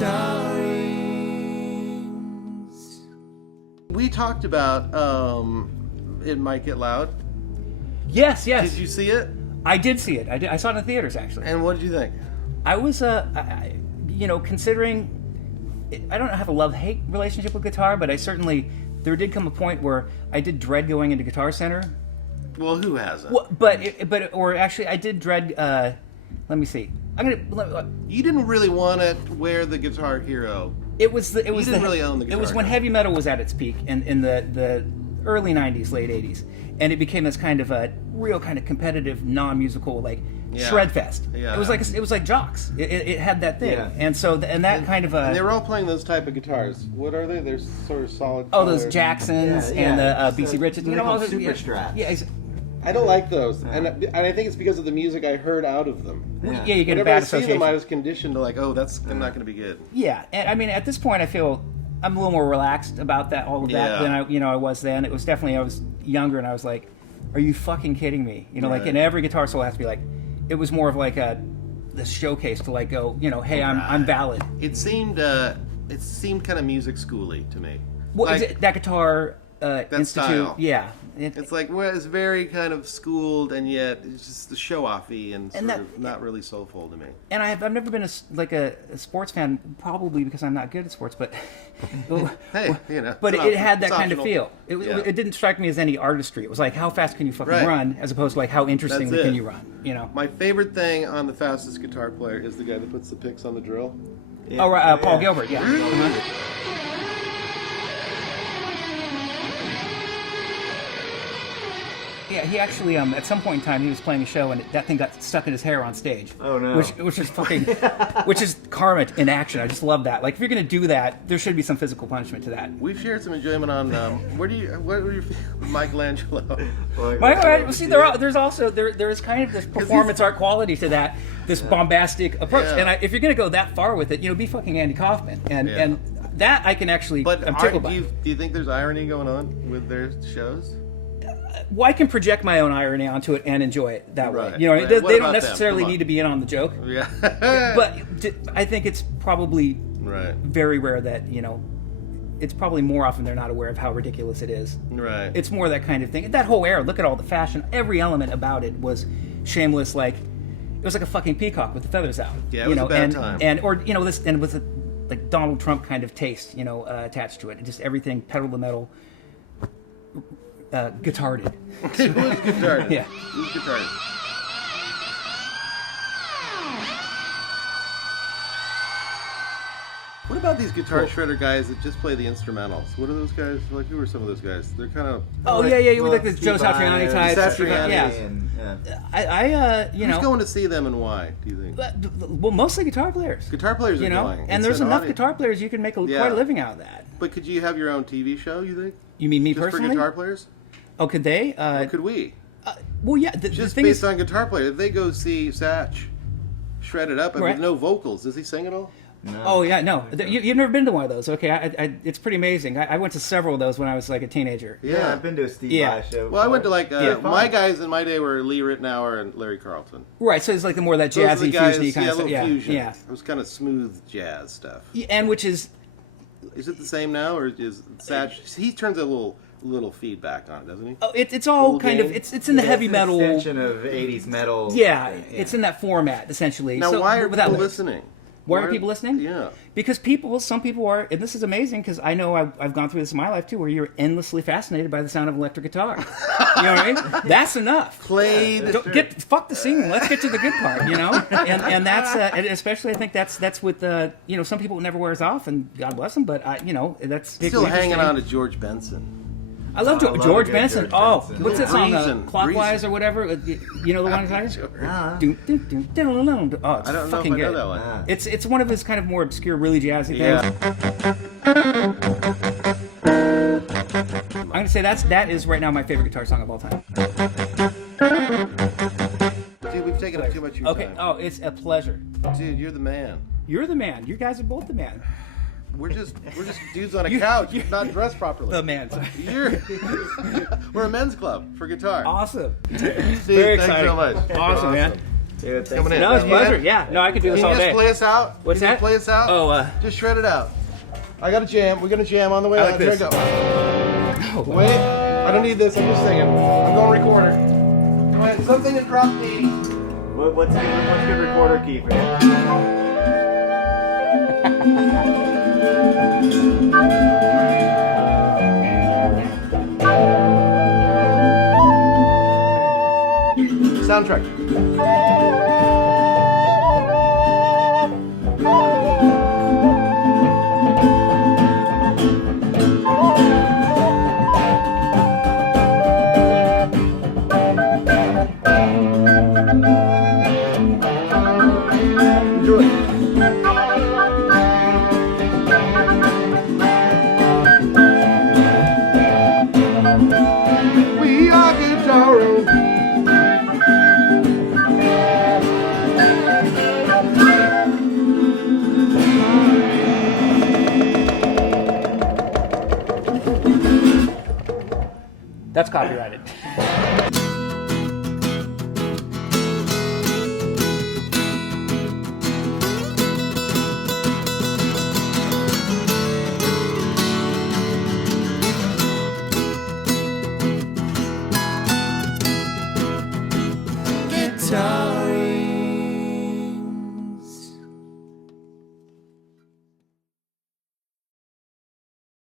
Guitarings. We talked about It Might Get Loud. Yes. Did you see it? I did see it. I saw it in the theaters, actually. And what did you think? I was, considering... I don't have a love-hate relationship with guitar, but there did come a point where I did dread going into Guitar Center. Well, who hasn't? Well, I did dread, let me see. You didn't really want to wear the Guitar Hero. You didn't really own the Guitar It was when Hero. heavy metal was at its peak in the early 90s, late 80s. And it became this kind of a real kind of competitive, non-musical, shred fest. Yeah. It was like Jocks. It had that thing. Yeah. And kind of And they were all playing those type of guitars. What are they? They're sort of solid. Oh, those color. Jacksons and the BC Richards. Super Strats. Yeah, I don't like those, and I think it's because of the music I heard out of them. you get Whenever a bad I see association. them, I was conditioned to that's not going to be good. Yeah, and I mean, at this point, I feel I'm a little more relaxed about all of that than I was then. It was definitely, I was younger, and I was like, "Are you fucking kidding me?" Right. And every guitar solo has to be like, it was more of like this showcase to go, hey, I'm valid. It seemed kind of music schooly to me. Well, is it that guitar institute? style. Yeah. It's it's very kind of schooled, and yet it's just show-offy and not really soulful to me. And I've never been a sports fan, probably because I'm not good at sports, but Hey, but it had that kind of optional. feel. It didn't strike me as any artistry. It was like, how fast can you fucking Right. run, as opposed to how interestingly That's it. can you run? My favorite thing on the fastest guitar player is the guy that puts the picks on the drill. Oh, right, Paul Gilbert, yeah. Uh-huh. Yeah, he actually, at some point in time, he was playing a show, and that thing got stuck in his hair on stage. Oh, no. Which is fucking, which is karma in action. I just love that. If you're gonna do that, there should be some physical punishment to that. We've shared some enjoyment on what were you Michelangelo? See, there's kind of this performance art quality to that, this bombastic approach. Yeah. And if you're gonna go that far with it, be fucking Andy Kaufman, and that I can actually. But I'm tickled by. do you think there's irony going on with their shows? Well, I can project my own irony onto it and enjoy it that way. Right. They What don't about necessarily them? Come on. need to be in on the joke. Yeah. But I think it's probably Right. very rare that, it's probably more often they're not aware of how ridiculous it is. Right. It's more that kind of thing. That whole era, look at all the fashion. Every element about it was shameless, it was like a fucking peacock with the feathers out. Yeah, it was a bad time. And with a Donald Trump kind of taste, attached to it. Just everything pedal to metal. Guitarded. Who's guitarded? Yeah. Who's guitarded? What about these guitar shredder guys that just play the instrumentals? What are those guys? Who are some of those guys? They're kind of... Oh, yeah, you like the Steve Joe Satriani Vai, types. Satriani. Yeah. And, Who's going to see them and why, do you think? Well, mostly guitar players. Guitar players are going. And It's there's an enough audience. guitar players you can make quite a living out of that. But could you have your own TV show, you think? You mean me Just personally? for guitar players? Oh, could they? Or could we? Well, yeah. The Just thing based is, on guitar players. If they go see Satch shred it up and Right. with no vocals, does he sing at all? No. oh yeah, no. You've never been to one of those, okay? It's pretty amazing. I went to several of those when I was a teenager. Yeah, I've been to a Steve Yeah. Vai show. Well, I went to my fun. guys in my day were Lee Ritenour and Larry Carlton. Right, so it's the more that Those are jazzy, the guys, fusiony kind of little stuff. fusion. Yeah. It was kind of smooth jazz stuff. Yeah, and which is Is it the same now, or is Satch? He turns a little feedback on it, doesn't he? it's all Little kind of game. it's in the heavy It's an metal. extension of 80s metal. Yeah, it's in that format essentially. Now, So, why are without people lyrics. listening? Why are people listening? Yeah. Because some people are, and this is amazing because I know I've gone through this in my life too, where you're endlessly fascinated by the sound of electric guitar. You know what I mean? That's enough. Played. Fuck the singing. Let's get to the good part. And that's and especially I think that's with some people it never wears off, and God bless them. But that's Still hanging interesting. on to George Benson. I love I love George a good Benson. George Benson. What's that song? Breezin', Clockwise Breezin'. or whatever. You know the one I'm talking about? Ah. Oh, it's I don't know if fucking I know good. that one. Ah. It's one of his kind of more obscure, really jazzy Yeah. things. I'm gonna say that is right now my favorite guitar song of all time. Dude, we've taken up too much of your Okay. time. Oh, it's a pleasure. Dude, you're the man. You're the man. You guys are both the man. We're just dudes on a couch, not dressed properly. The man. We're a men's club for guitar. Awesome. Steve, Very thanks exciting. so much. Awesome, man. Dude, thanks. Coming in. No, it's a Yeah. pleasure. Yeah, no, I could do this Can all you just day. play us out? What's Can you that? play us out? Oh, Just shred it out. I got a jam. We're gonna jam on the way I out. like Here we this. go. oh, Wait, I don't need this. I'm just singing. I'm going recorder. All right, something in drop D. What's good recorder key for you? Soundtrack. Enjoy. We are Guitarings. that's copyrighted.